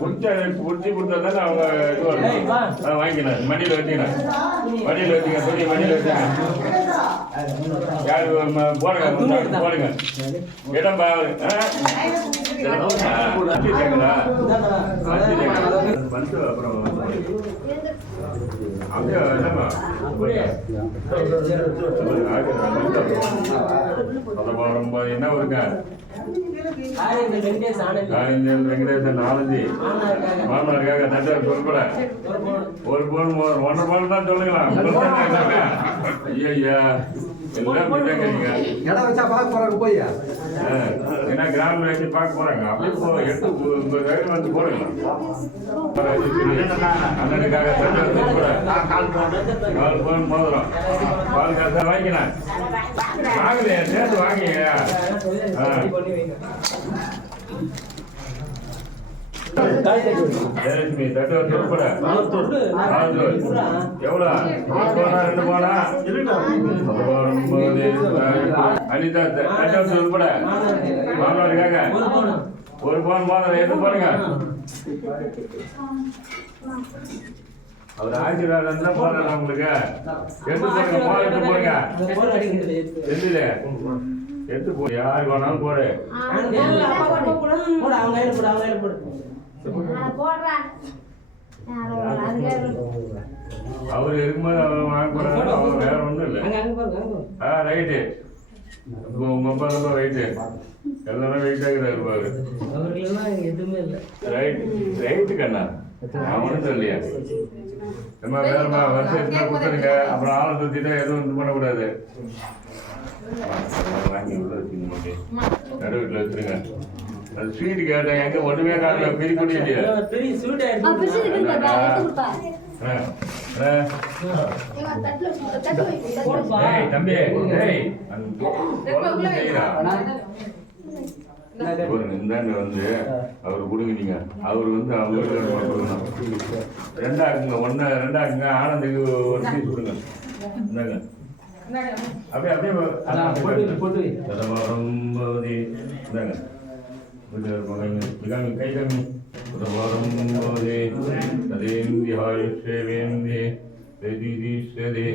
குடிச்சு கொடுத்தா தானே அவங்க இது வரும். வாங்கிக்கணும். மடியில் வச்சுக்கணும். மடியில் வச்சுக்க சொல்லி மடியில் வச்சுக்க. யாரு போடுங்க போடுங்க. இடம் வந்து அப்புறம் அப்படியே என்னம்மா ரொம்ப என்ன வருங்க வெங்கடேசன் 4 மாமனாருக்காக தட்டார் பொறுப்பட ஒரு போன் 1.5 போன் தான் சொல்லுங்களா. ஐயா எல்லாம் இடம் வச்சா பார்க்க போறாங்க போய் ஏன்னா கிராம வச்சு பார்க்க போறாங்க. அப்படியே எடுத்து உங்க கையில் வந்து போடுங்க. அண்ணனுக்காக கால் போன் மோதிரம் பால் காசா வாங்கிக்கலாம். வாங்குதே சேர்த்து வாங்கிங்க. ஜெயலட்சுமி தட்டு உட்பட எவ்வளோ 2 போனா அனிதா தட்டு உட்பட மாமனாருக்காக 1 போன் மோதிரம் எடுத்து போடுங்க. அவர் ஆசீர்வாதம் தான் போடுறேன் உங்களுக்கு. எடுத்து போடுங்க. மோதிரத்து போடுங்க. எடுத்து போ. யாருக்கு வேணாலும் போடு. அவர் இருக்கும்போது அவர் வாங்க போறாரு. அவர் வேற ஒன்றும் இல்லை. ரைட்டு. உங்க அப்பா தான் ரைட்டு. எல்லாமே வெயிட் ஆகிதான் இருப்பாரு. ரைட்டு கண்ணா அவனும் இல்லையா நம்ம வேறமா வருஷம் இருந்தா கொடுத்துருங்க. அப்புறம் ஆளை சுத்திட்டா எதுவும் இது பண்ணக்கூடாது. வாங்கி உள்ள வச்சுங்க. நடு வீட்டில் வச்சுருங்க. அது ஸ்வீட் கேட்டேன். எங்க ஒண்ணுமே காட்டல. பிரிக்கொடி இல்லையா தம்பி இந்தாண்ட வந்து அவரு கொடுங்க. நீங்க அவரு வந்து அவங்க கொடுக்கணும். 2 ஆக்குங்க. 1 2 ஆக்குங்க. ஆனந்துக்கு ஒரு பீஸ் கொடுங்க. இந்தாங்க அப்படியே அப்படியே இந்தாங்க கை கம்மி வரும்போதே அதேந்தி ஆயுஷேவேந்தி வெதிதீஸ்வரே.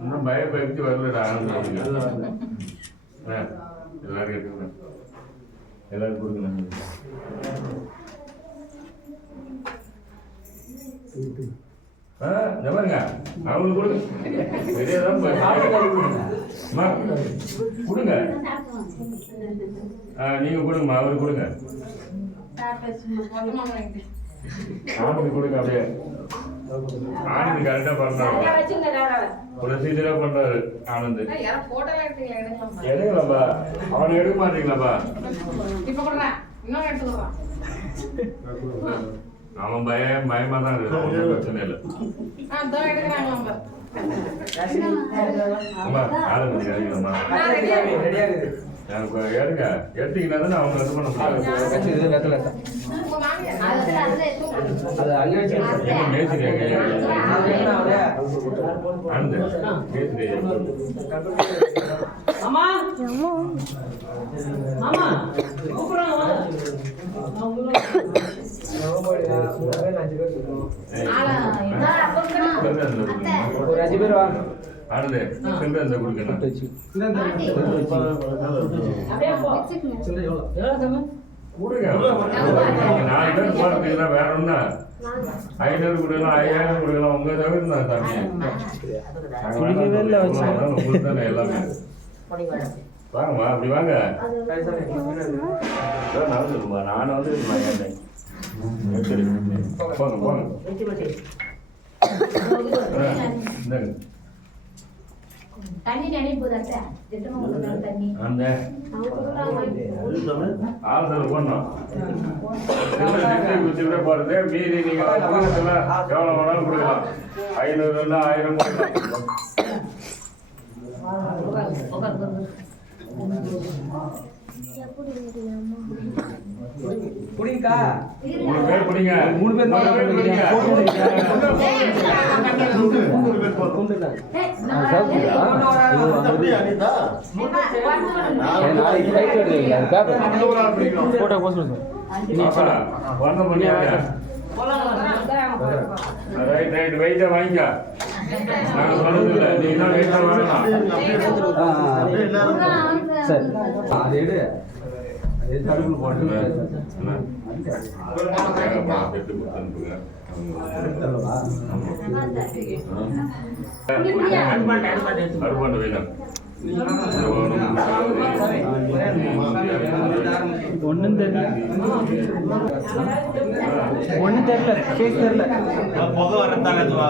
இன்னும் பயப்படி வரல. ஆனந்த் எல்லாரும் கேட்டுங்க. எல்லாரும் கொடுங்க. பாருங்க அவங்களுக்கு கொடுங்க. வெளியேதான் கொடுங்க. நீங்க கொடுங்கம்மா. அவருக்கு கொடுங்க. ஆனந்த் கொடுங்க. அப்படியே ஆனந்த் கரெக்டா பண்றாரு. ப்ரொசீஜரா பண்றாரு ஆனந்த். எடுங்களாப்பா. அவனை எடுக்க மாட்டீங்களாப்பா. அவன் பயமா தான் இருக்கு. பிரச்சனை இல்லை. எடுங்க. எடுத்தீங்கன்னா தானே அவங்க இது பண்ண முடியாது. வேற ஒண்ணா 500 கொடுக்கலாம் 5000 கொடுக்கலாம். உங்க தவிர நான் தம்பி எல்லாமே வாங்கம்மா. அப்படி வாங்க. நடந்துருக்குமா. நானும் வந்து போங்க போங்க. அந்த ஆளுநர் போடணும். போறது மீறி நீங்க எவ்வளவு வேணாலும் கொடுக்கலாம். 500 1000 கொடுக்கலாம். எப்படி புடிங்கக்கா. மூணு பேர் பிடிங்க. மூணு பேர் மூணு பேர் பிடிங்க. கும்பிடுங்க. போட்டோ போஸ்ட் வந்த பண்ணியாங்க. ரைட் ரைட் வெயிட்டை வாங்கிக்க. நாங்கள் சொன்னதில்லை, நீங்க தான் வெயிட்டாக வரலாம். சரி அது எடு. தடுப்பு போட்டு தேங்காய் செட்டு கொடுத்து அனுப்புங்க. அருப்பாண்டு வேணும். ஒன்றும் தெரியல கேஸ் தெரியல.